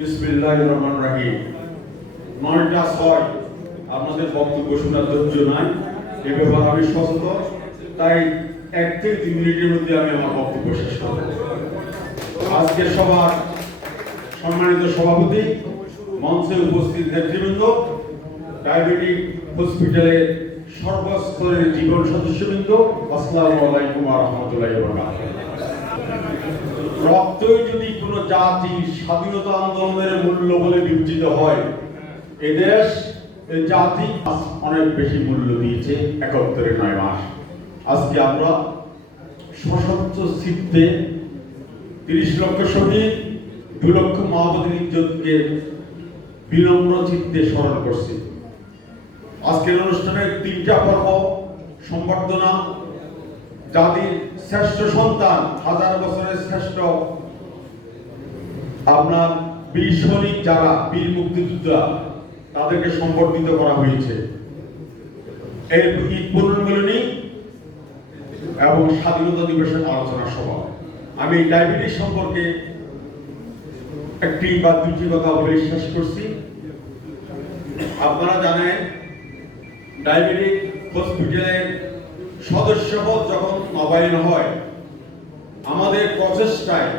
বিসমিল্লাহির রহমানির রহিম। 9টা 6 আপনাদের বক্তব্য শোনার ধৈর্য নাই, এ ব্যাপারে আমি সচেতন, তাই 1 থেকে 2 মিনিটের মধ্যে আমি আমার বক্তব্য শেষ করব। আজকে সবার সম্মানিত সভাপতি, মঞ্চে উপস্থিত নেতৃবৃন্দ, ডায়াবেটিক হসপিটালের সর্বস্তরের জীবন সদস্যবৃন্দ, আসসালামু আলাইকুম ওয়া রাহমাতুল্লাহি ওয়া বারাকাতুহু। রক্তই যদি কোনো জাতির স্বাধীনতা আন্দোলনের মূল্য বলে বিবেচিত হয়, এদেশ এই জাতি অনেক বেশি মূল্য দিয়েছে ৭১-৯ মাস। আজকে আমরা সশস্ত্র চিত্তে ৩০ লক্ষ শহীদ, ২ লক্ষ মাহবুবের ইজ্জতকে বিনম্র চিত্তে স্মরণ করছি। আজকের অনুষ্ঠানের ৩টা পর্ব: সংবর্ধনা, জাতির শ্রেষ্ঠ সন্তান, হাজার বছরের শ্রেষ্ঠ আপনার বীর সৈনিক, যারা বীর মুক্তিযোদ্ধা, তাদেরকে সম্বর্ধিত করা হয়েছে। এই ঈদ পুনর্মিলনী এবং স্বাধীনতা দিবসের আলোচনা সভা। আমি ডায়াবেটিস সম্পর্কে একটি বা দুটি কথা বলে শেষ করছি। আপনারা জানেন, ডায়াবেটিক হসপিটালের সদস্যপদ যখন নবায়ন হয়, আমাদের প্রচেষ্টায়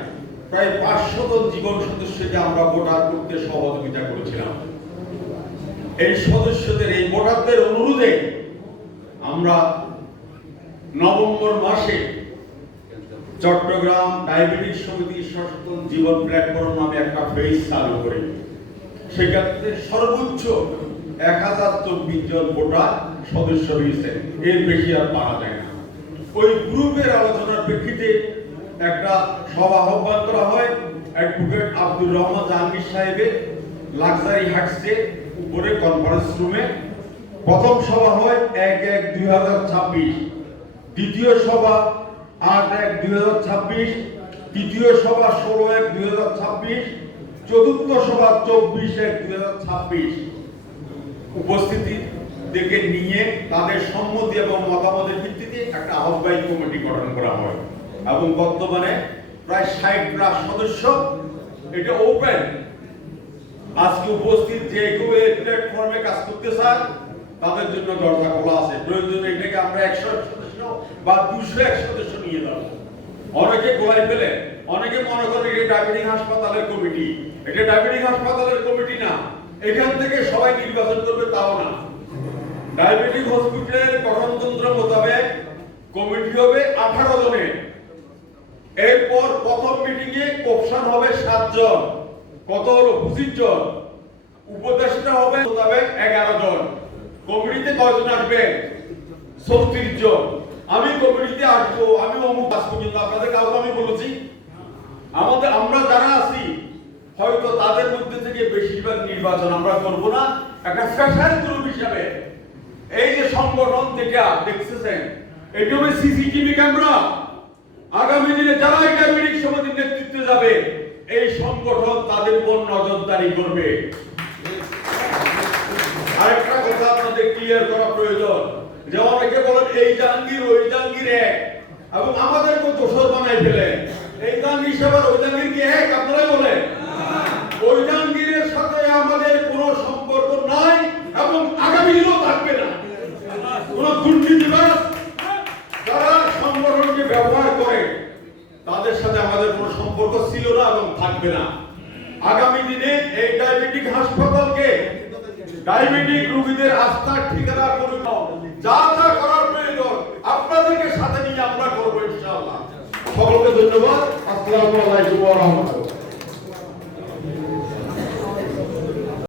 প্রায় 500 জন জীবন সদস্যকে আমরা ভোটার করতে সহযোগিতা করেছিলাম। এই সদস্যদের, এই ভোটারদের অনুরোধে আমরা নভেম্বর মাসে চট্টগ্রাম ডায়াবেটিক সমিতির সচেতন জীবন প্ল্যাটফর্ম নামে একটা পেজ চালু করি। সেক্ষেত্রে সর্বোচ্চ 1024 জন ভোটার সদস্য হয়েছে, এর বেশি আর পারা যায় না। ওই গ্রুপের আলোচনার প্রেক্ষিতে একটা সভা আহ্বান করা হয় অ্যাডভোকেট আব্দুর রহমান জাহাঙ্গীর সাহেবের লাক্সারি হাটসে উপরে কনফারেন্স রুমে। প্রথম সভা হয় 1-1-2026, দ্বিতীয় সভা 8-1-2026, তৃতীয় সভা 16-1-2026, চতুর্থ সভা 24-1-2026। উপস্থিতি দেখে নিয়ে তাদের সম্মতি এবং মতামতের ভিত্তিতে একটা আহ্বায়ক কমিটি গঠন করা হয় এবং বর্তমানে প্রায় 60টা সদস্য। এটা ওপেন। আজকে উপস্থিত যে কেউ এই প্ল্যাটফর্মে কাজ করতে চান, তাদের জন্য দরজা খোলা আছে। প্রয়োজনে এটাকে আমরা 100 সদস্য বা 201 সদস্য নিয়ে যাব। অনেকে গোলাই ফেলে, অনেকে মনে করে এটা ডায়াবেটিক হাসপাতালের কমিটি। এটা ডায়াবেটিক হাসপাতালের কমিটি না, এখান থেকে সবাই নির্বাচন করবে তাও না। ডায়াবেটিক হসপিটালের গঠনতন্ত্র মোতাবেক কমিটি হবে 18 জনের। এরপর প্রথম মিটিংয়ে অপশন হবে 7 জন, কত হলো 25 জন। উপদেষ্টা হবে মোতাবেক 11 জন। কমিটিতে কয়জন আসবে? 36 জন। আমি কমিটিতে আসবো, আমি অমুক কাজ পর্যন্ত আপনাদের কাউকে আমি বলেছি। আমরা যারা আছি, হয়তো তাদের মধ্যে থেকে বেশিরভাগ নির্বাচন আমরা করব না। একটা স্পেশাল গ্রুপ হিসাবে এই যে সংগঠন যেটা দেখতেছেন, এটা হবে সিসিটিভি ক্যামেরা। আগামী দিনে যারা ডায়াবেটিক সমিতির নেতৃত্বে যাবে, এই সংগঠন তাদের উপর নজরদারি করবে। আরেকটা কথা আপনাদের ক্লিয়ার করা প্রয়োজন, যে অনেকে বলেন এই জাহাঙ্গীর ওই জাহাঙ্গীর এক, এবং আমাদেরকে দোষর বানাই ফেলে। এই জাহাঙ্গীর সাহেব ওই জাহাঙ্গীর কি এক? আপনারাই বলেন। ওই জাহাঙ্গীরের সাথে আমাদের কোনো সম্পর্ক নাই এবং আগামী দিনেও থাকবে না। কোন দুর্নীতিবাজ যারা সংগঠনকে ব্যবহার করে, তাদের সাথে আমাদের কোনো সম্পর্ক ছিল না এবং থাকবে না। আগামী দিনে এই ডায়াবেটিক হাসপাতালকে ডায়াবেটিক রোগীদের আস্থার ঠিকানা করুন। যা যা করার প্রয়োজন আপনাদেরকে সাথে নিয়ে আমরা করবো ইনশাআল্লাহ। সকলকে ধন্যবাদ। আসসালামু আলাইকুম ওয়া রাহমাতুল্লাহ।